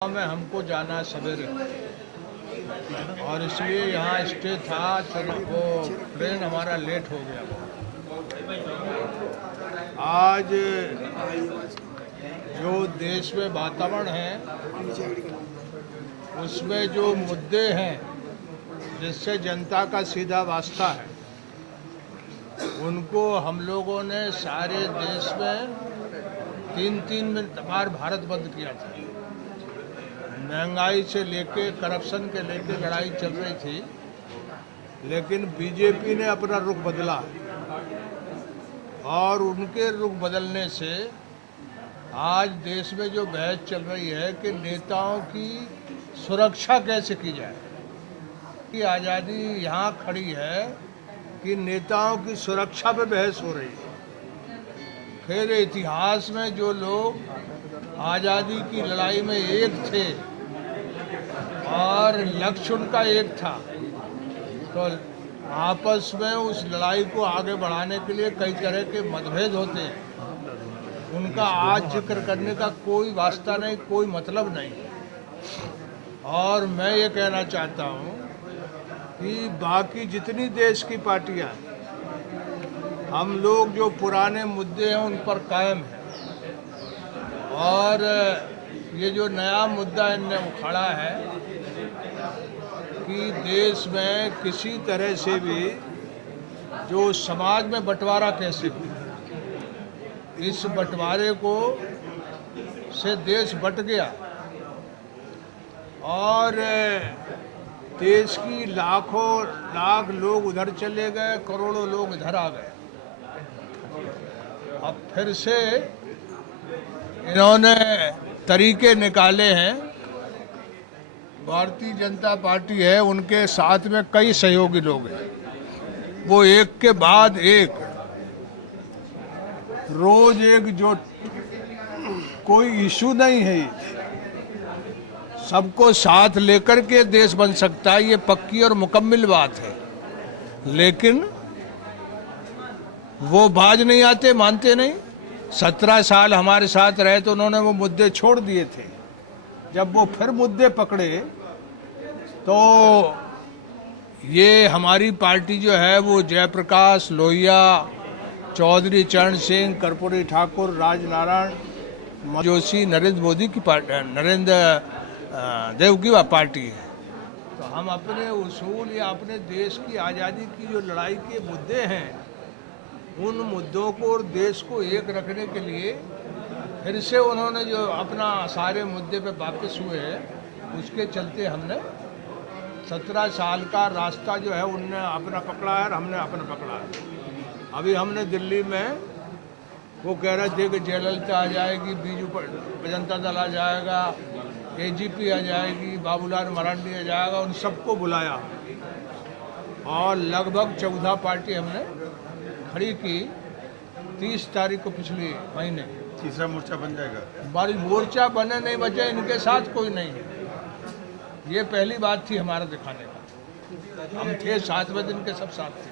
में हमको जाना सवेरे और इसलिए यहाँ स्टे था। चलो वो ट्रेन हमारा लेट हो गया। आज जो देश में वातावरण है उसमें जो मुद्दे हैं जिससे जनता का सीधा वास्ता है, उनको हम लोगों ने सारे देश में तीन बार भारत बंद किया था। महंगाई से लेके करप्शन के लेके लड़ाई चल रही थी, लेकिन बीजेपी ने अपना रुख बदला और उनके रुख बदलने से आज देश में जो बहस चल रही है कि नेताओं की सुरक्षा कैसे की जाए, कि आज़ादी यहाँ खड़ी है कि नेताओं की सुरक्षा पे बहस हो रही है। फिर इतिहास में जो लोग आज़ादी की लड़ाई में एक थे और लक्ष्य उनका एक था, तो आपस में उस लड़ाई को आगे बढ़ाने के लिए कई तरह के मतभेद होते हैं। उनका आज जिक्र करने का कोई वास्ता नहीं, कोई मतलब नहीं। और मैं ये कहना चाहता हूँ कि बाकी जितनी देश की पार्टियाँ हैं, हम लोग जो पुराने मुद्दे हैं उन पर कायम हैं और ये जो नया मुद्दा इनने उखाड़ा है कि देश में किसी तरह से भी जो समाज में बंटवारा कैसे हो, इस बंटवारे को से देश बंट गया और देश की लाखों लाख लोग उधर चले गए, करोड़ों लोग इधर आ गए। अब फिर से इन्होंने तरीके निकाले हैं। भारतीय जनता पार्टी है, उनके साथ में कई सहयोगी लोग हैं। वो एक के बाद एक रोज एक जो कोई इशू नहीं है, सबको साथ लेकर के देश बन सकता है, ये पक्की और मुकम्मल बात है। लेकिन वो बाज नहीं आते, मानते नहीं। 17 साल हमारे साथ रहे तो उन्होंने वो मुद्दे छोड़ दिए थे। जब वो फिर मुद्दे पकड़े तो ये हमारी पार्टी जो है वो जयप्रकाश लोहिया, चौधरी चरण सिंह, कर्पूरी ठाकुर, राजनारायण जोशी, नरेंद्र मोदी की पार्टी, नरेंद्र देव की पार्टी है। तो हम अपने उसूल या अपने देश की आज़ादी की जो लड़ाई के मुद्दे हैं, उन मुद्दों को और देश को एक रखने के लिए फिर से उन्होंने जो अपना सारे मुद्दे पे वापस हुए हैं, उसके चलते हमने 17 साल का रास्ता जो है उनने अपना पकड़ा है और हमने अपना पकड़ा है। अभी हमने दिल्ली में वो कह रहे थे कि जयललिता आ जाएगी, बीजू जनता दल आ जाएगा, एजीपी आ जाएगी, बाबूलाल मरांडी आ जाएगा, उन सबको बुलाया और लगभग 14 पार्टी हमने खड़ी की। 30 तारीख को पिछले महीने तीसरा मोर्चा बन जाएगा। हमारी मोर्चा बने नहीं बचे, इनके साथ कोई नहीं है। ये पहली बात थी हमारा दिखाने का। हम थे 7वें दिन के सब साथ थे।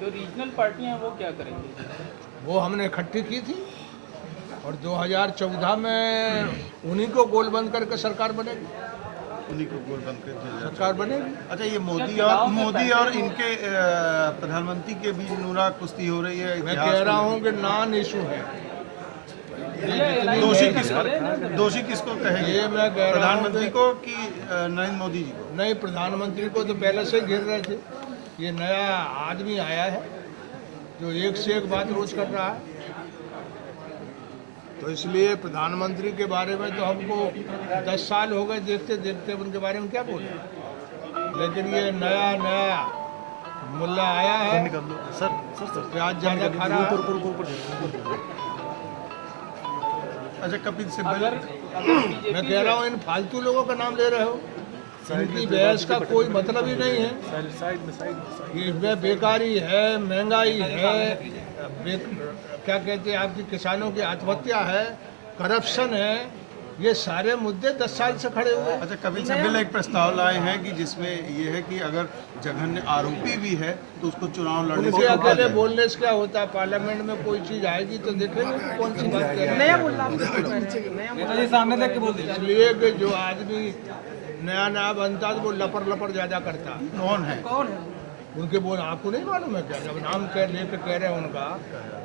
जो रीजनल पार्टियां हैं वो क्या करेंगी? वो हमने इकट्ठी की थी और 2014 में उन्हीं को गोल बंद करके सरकार बनेगी। उन्हीं को गोल बंद कर सरकार बनेगी। अच्छा, ये मोदी और इनके प्रधानमंत्री के बीच नूरा कुश्ती हो रही है। मैं कह रहा हूँ कि नॉन इशू है। दोषी किसको कहेंगे? ये मैं कह रहा हूँ प्रधानमंत्री को कि नरेंद्र मोदी जी को? नहीं, प्रधानमंत्री को तो पहले से घेर रहे थे। ये नया आदमी आया है जो एक से एक बात रोज कर रहा है, तो इसलिए प्रधानमंत्री के बारे में तो हमको 10 साल हो गए देखते देखते, उनके बारे में क्या बोले। लेकिन ये नया मुल्ला आया है, सर प्याज ज्यादा खा रहा है। अच्छा, कपिल सिब्बल, मैं कह रहा हूँ इन फालतू लोगों का नाम ले रहे हो, इनकी बहस का कोई मतलब ही नहीं है। ये बेकारी है, महंगाई है, क्या कहते हैं आपकी किसानों की आत्महत्या है, करप्शन है, ये सारे मुद्दे 10 साल से खड़े हुए हैं। अच्छा, कपिल सिब्बल एक प्रस्ताव लाए हैं कि जिसमें ये है कि अगर जघन्य आरोपी भी है तो उसको चुनाव लड़ने उनके से रोका अकेले जाए। बोलने से क्या होता है? पार्लियामेंट में कोई चीज आएगी तो देखेंगे कि कौन सी बात कह रहे हैं। इसलिए कि जो आदमी नया नया बनता है तो वो लपर लपर ज्यादा करता है। कौन है? उनके बोल आपको नहीं मालूम है क्या? जब नाम कह लेके कह रहे हैं उनका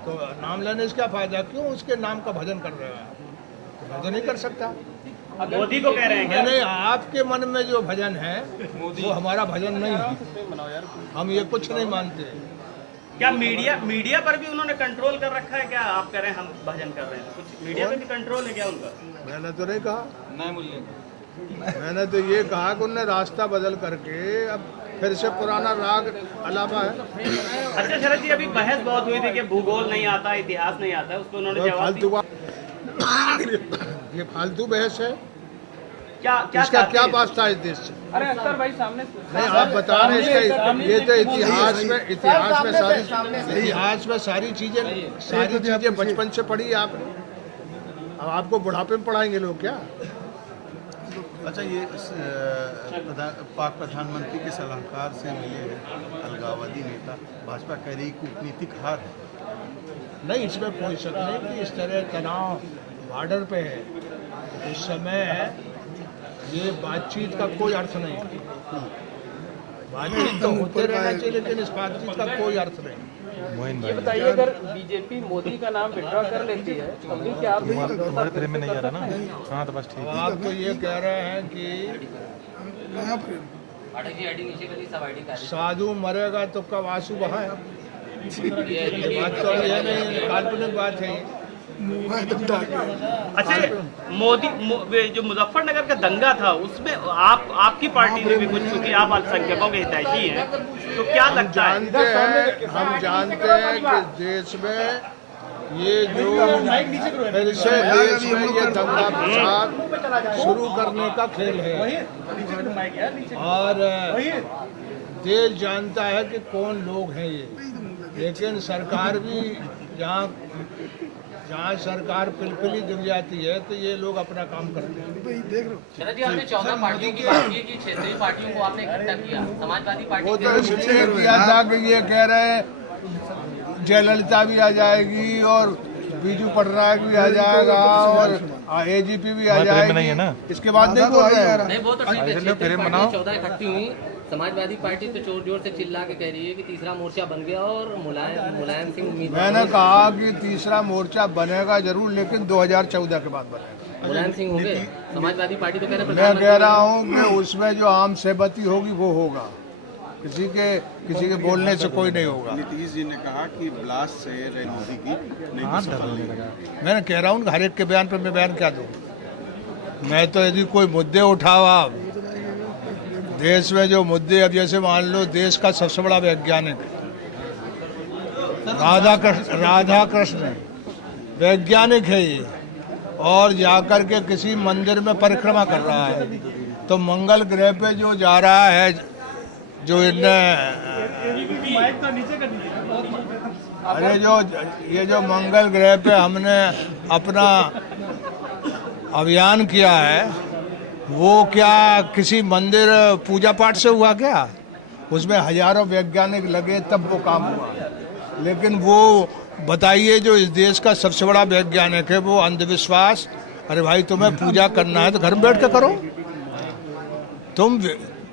तो नाम लेने से क्या फायदा? क्यों उसके नाम का भजन कर रहे हैं? तो मैं तो नहीं कर सकता। मोदी को कह रहे हैं क्या? नहीं, आपके मन में जो भजन है वो हमारा भजन नहीं है। हम ये कुछ नहीं मानते। क्या मीडिया पर भी उन्होंने कंट्रोल कर रखा है क्या? आप कह रहे हैं हम भजन कर रहे हैं, कुछ मीडिया पे भी कंट्रोल है क्या उनका? मैंने तो नहीं कहा। मैंने तो ये कहा कि उन्होंने रास्ता बदल करके अब फिर से पुराना राग अलावा है। अच्छा शरद जी, अभी बहस बहुत हुई थी कि भूगोल नहीं आता, इतिहास नहीं आता, उसको उन्होंने जवाब फालतू दिया। ये फालतू बहस है। क्या इसका क्या चाहते हैं? वास्ता है इस देश से? अरे अख्तर भाई सामने नहीं, आप बता रहे हैं इसका। ये तो इतिहास में सारी चीजें बचपन से पढ़ी है आपने। अब आपको बुढ़ापे में पढ़ाएंगे लोग क्या? अच्छा, ये पाक प्रधानमंत्री के सलाहकार से मिले हैं अलगाववादी नेता, भाजपा कह रही कूटनीतिक हार है। नहीं, इसमें कोई शक नहीं कि इस तरह तनाव बॉर्डर पे है। इस समय ये बातचीत का कोई अर्थ नहीं है। बातचीत तो होते रहना चाहिए, लेकिन इस बातचीत का कोई अर्थ नहीं। ये बताइए, अगर बीजेपी मोदी का नाम विड्रॉ कर लेती है तो भी क्या आप तुम्हारे तेरे में नहीं आ रहा ना? हाँ, तो बस ठीक है। आप तो ये कह रहे हैं कि साधु मरेगा तो कब आंसू बहाए? ये बात तो ये नहीं, काल्पनिक बात है। अच्छा, जो मुजफ्फरनगर का दंगा था उसमें आपकी पार्टी ने भी कुछ, क्योंकि आप अल्पसंख्यकों के हितैषी हैं, तो क्या लगता है? हम जानते हैं कि देश में ये जो फिर से देश में ये दंगा फसाद शुरू करने का खेल है, और देश जानता है कि कौन लोग हैं ये। लेकिन सरकार भी जहाँ सरकार पिलपिली दिख जाती है तो ये लोग अपना काम करते हैं। शरद जी, आपने 14 पार्टियों की बात की कि क्षेत्रीय पार्टियों को आपने इकट्ठा किया। समाजवादी पार्टी वो तो इसलिए किया था कि ये कह रहे हैं जयललिता भी आ जाएगी और बीजू पटनायक भी आ जाएगा और एजीपी भी आ जाएगी। इसके बाद नहीं बोल रहे हैं। नहीं, वो तो ठीक है। क्षेत्रीय पार्टियां 14 इकट्ठी हुई। समाजवादी पार्टी तो जोर जोर से चिल्ला के कह रही है कि तीसरा मोर्चा बन गया और मुलायम सिंह उम्मीदवार। मैंने कहा कि तीसरा मोर्चा बनेगा जरूर, लेकिन 2014 के बाद बनेगा। मुलायम सिंह होंगे। समाजवादी पार्टी तो कह रहे मैं कह रहा हूँ कि उसमें जो आम सहमति होगी वो होगा। किसी के बोलने से कोई नहीं होगा। नीतीश जी ने कहा कि ब्लास्ट से रेल मोदी की नहीं सफल। मैं कह रहा हूँ हर एक के बयान पर मैं बयान क्या दूँ? मैं तो यदि कोई मुद्दे उठावा देश में, जो मुद्दे, अब जैसे मान लो देश का सबसे बड़ा वैज्ञानिक राधा कृष्ण वैज्ञानिक है ये, और जाकर के किसी मंदिर में परिक्रमा कर रहा है, तो मंगल ग्रह पे जो जा रहा है, जो अरे जो मंगल ग्रह पे हमने अपना अभियान किया है, वो क्या किसी मंदिर पूजा पाठ से हुआ क्या? उसमें हजारों वैज्ञानिक लगे तब वो काम हुआ। लेकिन वो बताइए, जो इस देश का सबसे बड़ा वैज्ञानिक है, वो अंधविश्वास। अरे भाई, तुम्हें पूजा करना है तो घर में बैठ के करो। तुम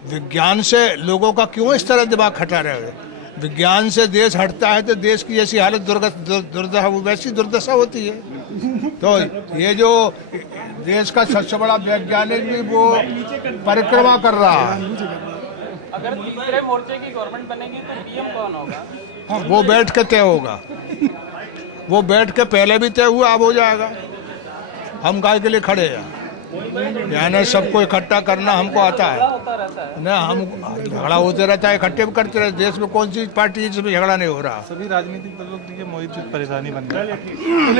विज्ञान से लोगों का क्यों इस तरह दिमाग हटा रहे हो? विज्ञान से देश हटता है तो देश की जैसी हालत दुर्दशा वैसी दुर्दशा होती है। तो ये जो देश का सबसे बड़ा वैज्ञानिक भी वो परिक्रमा कर रहा है। अगर तीसरे मोर्चे की गवर्नमेंट बनेगी तो पीएम कौन होगा? वो बैठ के तय होगा। वो बैठ के पहले भी तय हुआ, अब हो जाएगा। हम काय के लिए खड़े हैं? यानी सबको इकट्ठा करना हमको आता है ना। हम झगड़ा होते रहता है, इकट्ठे भी करते रहते। देश में कौन सी पार्टी जिसमें झगड़ा नहीं हो रहा? सभी राजनीतिक दलों की मौजूद परेशानी बन गई।